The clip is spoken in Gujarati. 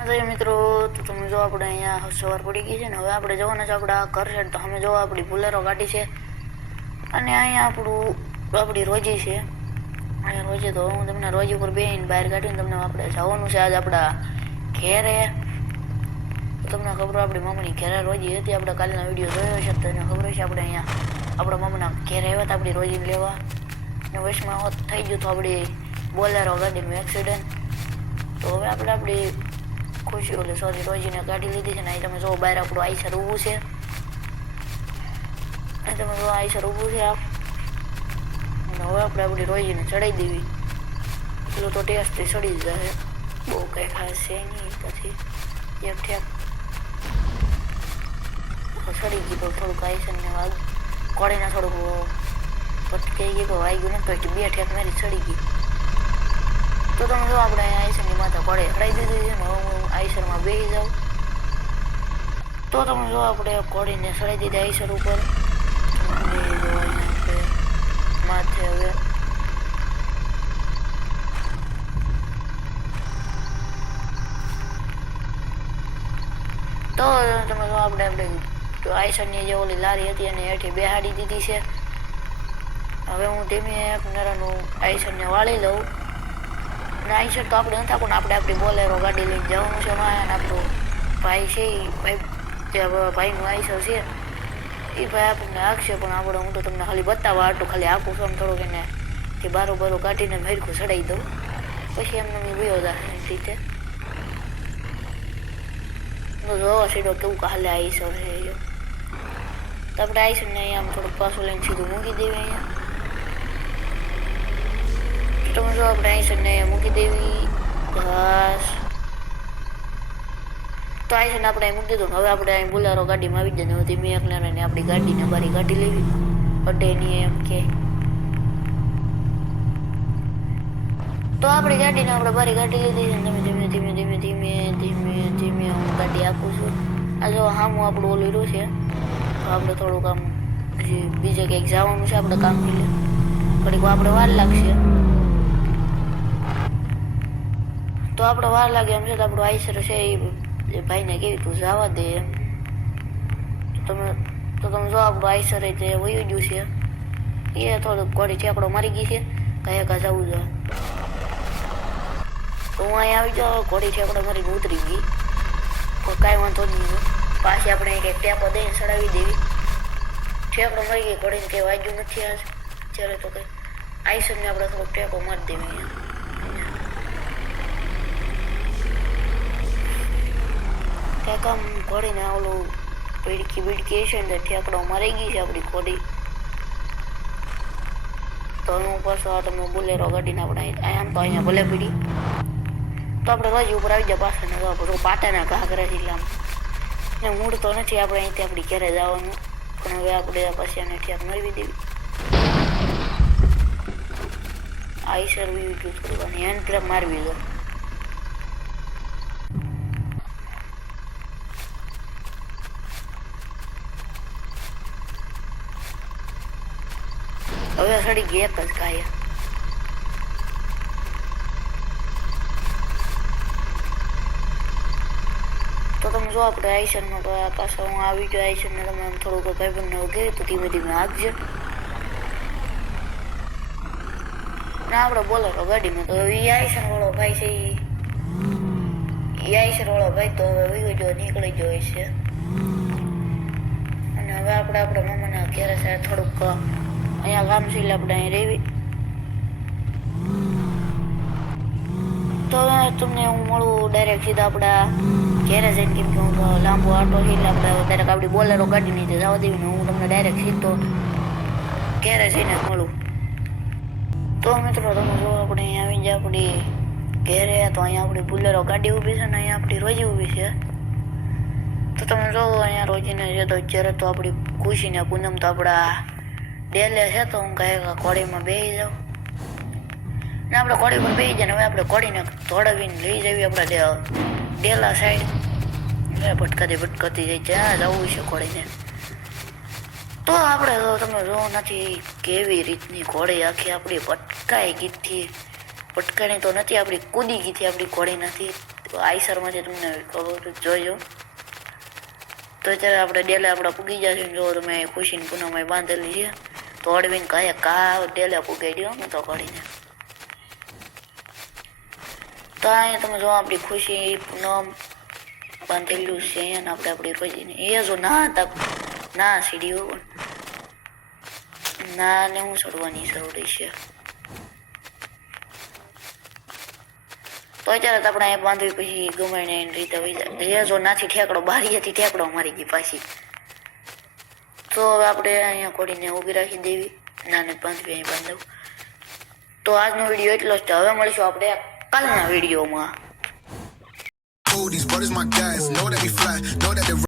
મિત્રો, તો તમે જો આપણે અહીંયા સવાર પડી ગઈ છે ને. હવે આપણે જવાના છે આપણા ઘર છે. તો અમે જો આપણી બોલેરો ગાડી છે અને અહીંયા આપણી રોજી છે. અહીંયા રોજી તો હું તમને રોજી ઉપર બેહીને બહાર કાઢીને તમને આપણે જવાનું છે આજ આપણા ઘેરે. તમને ખબર આપણી મમ્મીની ઘેરે રોજી હતી. આપણે કાલના વિડીયો જોયો છે તો એને ખબર છે આપણે અહીંયા આપણા મમ્મીના ઘેરે આવ્યા હતા આપણી રોજીને લેવા. અને વચમાં થઈ ગયું તો આપણી બોલેરો ગાડીનું એક્સિડન્ટ. તો હવે આપણે આપણી સોરી રોજીને ગાડી લીધી છે ને. અહીં તમે જો બહાર આપણું આઈસર ઊભું છે. અહીં તમે જો આઈસર ઊભું છે અને હવે આપણે આપણી રોજીને ચડાવી દેવી. એટલું તો ટેસ્ટથી ચડી જ જાય, બહુ કંઈ ખાસ છે નહીં. પછી એક ઠેક ચડી ગઈ તો થોડુંક આઈસરને કોળીને થોડુંક પટકાઈ ગઈ, વાગ્યું ને તો બે ઠેક મારી ચડી ગઈ. તો તમે જો આપણે આઈસરની માથા પડે હડાઈ દીધી છે ને. હવે હું આઈસરમાં બેસી જાઉં. તો તમે જો આપણે કોળીને ચડાવી દીધી આઈસર ઉપર. માથે હવે તો તમે જો આપણે આઈસરની જે ઓલી લારી હતી એને હેઠી બેહાડી દીધી છે. હવે હું ધીમે એક નરાનું આઈસરને વાળી લઉં. અને આઈસર તો આપણે નથી પણ આપણે આપણી બોલેરો ગાડી લઈને જવાનું છે. અને આપણો ભાઈ છે એ ભાઈનું આઈસર છે એ ભાઈ આપણને હાંકશે. પણ આપણે હું તો તમને ખાલી બતાવવા આટલું ખાલી આખું સમ થોડુંક એને કે બારો કાઢીને ભેરખું ચડાવી દઉં. પછી એમને મેં વયો જાય એની રીતે. જોવા સીધો કેવું હાલે આઈસર છે. તો આપણે આઈસરને અહીંયા આમ થોડુંક પાછું લઈને સીધું મૂકી દેવી અહીંયા. તમે જો આપણે આઈસરને મૂકી દેવી બસ. તો આઈસરને આપણે અહીં મૂકી દીધું. હવે આપણે અહીં બોલેરો ગાડીમાં આવી જઈને ધીમે એકલાને આપણી ગાડીને બારી કાઢી લેવી. અડે નહીં એમ કે તો આપણી ગાડીને આપણે બારી કાઢી લીધી છે. તમે ધીમે ધીમે ધીમે ધીમે ધીમે ધીમે હું ગાડી આપું છું. આ જો સામું આપણું ઓલું રહ્યું છે. તો આપણે થોડુંક આમ હજી બીજે કંઈક જવાનું છે આપણે કામ મિલે. ઘડીક આપણે વાર લાગશે. તો આપણે વાર લાગે એમ છે તો આપણું આઈસર છે એ ભાઈને કેવી તું જવા દે એમ. તો તમે જો આપણું આઈસર તે વયું ગયું છે. એ થોડુંક ઘોડી ઠેકડો મારી ગઈ છે. કયા કા જવું જોઈએ તો હું અહીંયા આવી જાઉં. ઘોડી ઠેકડો મારીને ઉતરી ગઈ. તો કાંઈ વાંધો નહીં. પાછી આપણે કંઈક ટેપો દઈને ચડાવી દેવી. ઠેકડો મરી ગઈ ઘોડીને કંઈ વાગ્યું નથી આજ જ્યારે. તો કંઈ આઈસરને આપણે થોડોક ટેપો મારી દેવી. કંઈક આમ ઘોડીને ઓલું બીડકી છે ને ઠેકડો મારી ગઈ છે આપણી ઘોડી. તો હું પાછો આ તમે બોલેરો ગાડીને આપણે આમ તો અહીંયા ભલે પીડી. તો આપણે રોજી ઉપર આવી જાય પાછળ ને પાટાના ઘા કરે છે. એટલે આમ ને મૂડ તો નથી આપણે અહીંથી આપણી ઘરે જવાનું. પણ હવે આપણે પછી એને ઠેક મરવી દેવી. આઈસર વી ગયું થોડું અને હેન્ડ બ્રેક મારવી દો. હવે સડી ગઈ એક જ ગાય. તો તમે જો આપણે આઈસરમાં તો પાછો હું આવી ગયો. આઈસરને તમે આમ થોડુંક ભાઈબંધને ઉઘેરી તો ધીમે ધીમે હાંકજો. ને આપણે બોલેરો ગાડીમાં તો એ આઈસર વાળો ભાઈ છે એ આઈસર વાળો ભાઈ તો હવે વયો જો નીકળી ગયો છે. અને હવે આપણે આપણા મામાના ઘેરે સાહેબ થોડુંક અહીંયા ગામ છે એટલે આપણે અહીં રહેવી. તો હવે તમને હું મળું ડાયરેક્ટ સીધા આપણા ઘેરે જઈને. કેમ કે હું લાંબો આટો છે એટલે આપણે ડાયરેક્ટ આપણી બોલેરો ગાડી નીચે જવા દેવી ને હું તમને ડાયરેક્ટ સીધો ઘેરે જઈને મળું. તો મિત્રો તમે જો આપણે અહીંયા આવી જાય આપણી ઘેરે. તો અહીંયા આપણી બોલેરો ગાડી ઊભી છે ને અહીંયા આપણી રોજી ઊભી છે. તો તમે જો અહીંયા રોજીને છે તો અત્યારે તો આપણી ખુશીને પૂનમ તો આપણા ડેલે છે. તો હું કહે કોળીમાં બેસી જાઉં ને આપણે કોળી પર બેસી જાય ને હવે આપણે કોળીને દોડાવીને લઈ જવી આપણા ડેલા સાઈડ. ભટકાતી જાય જ્યાં જવું છે કોળીને. તો આપણે તમે જો નથી કેવી રીતની ઘોડી આખી આપણી ભટકાઈ ગઈ. ભટકાણી તો નથી આપણી કૂદી ગઈ. આપણી ઘોડી નથી આઈસરમાંથી તમને ખબર જોઈજો. તો અત્યારે આપણે ડેલે આપણા પૂગી જશે. જો તમે ખુશીને પૂનમમાં બાંધેલી છે તો અડવીને કહે કા ડેલે પૂગાઈ દો ને તો કાઢીને. તો અહીંયા તમે જો આપણી ખુશી પૂનમ બાંધેલું છે અહીંયા આપણે આપણી રોજીને એ જો ના હતા ના સીડીઓ ના ને હું ચડવાની જરૂરી છે. તો અત્યારે આપણે અહીંયા બાંધવી પછી ગમે એની રીતે વહી જાય. જો નાથી ઠેકડો બારીએથી ઠેકડો મારી ગઈ પાછી. તો હવે આપણે અહીંયા કોડીને ઊભી રાખી દેવી. નાને બાંધવી અહીં બાંધવું. તો આજનો વિડીયો એટલો જ છે. હવે મળીશું આપણે કાલના વિડીયોમાં.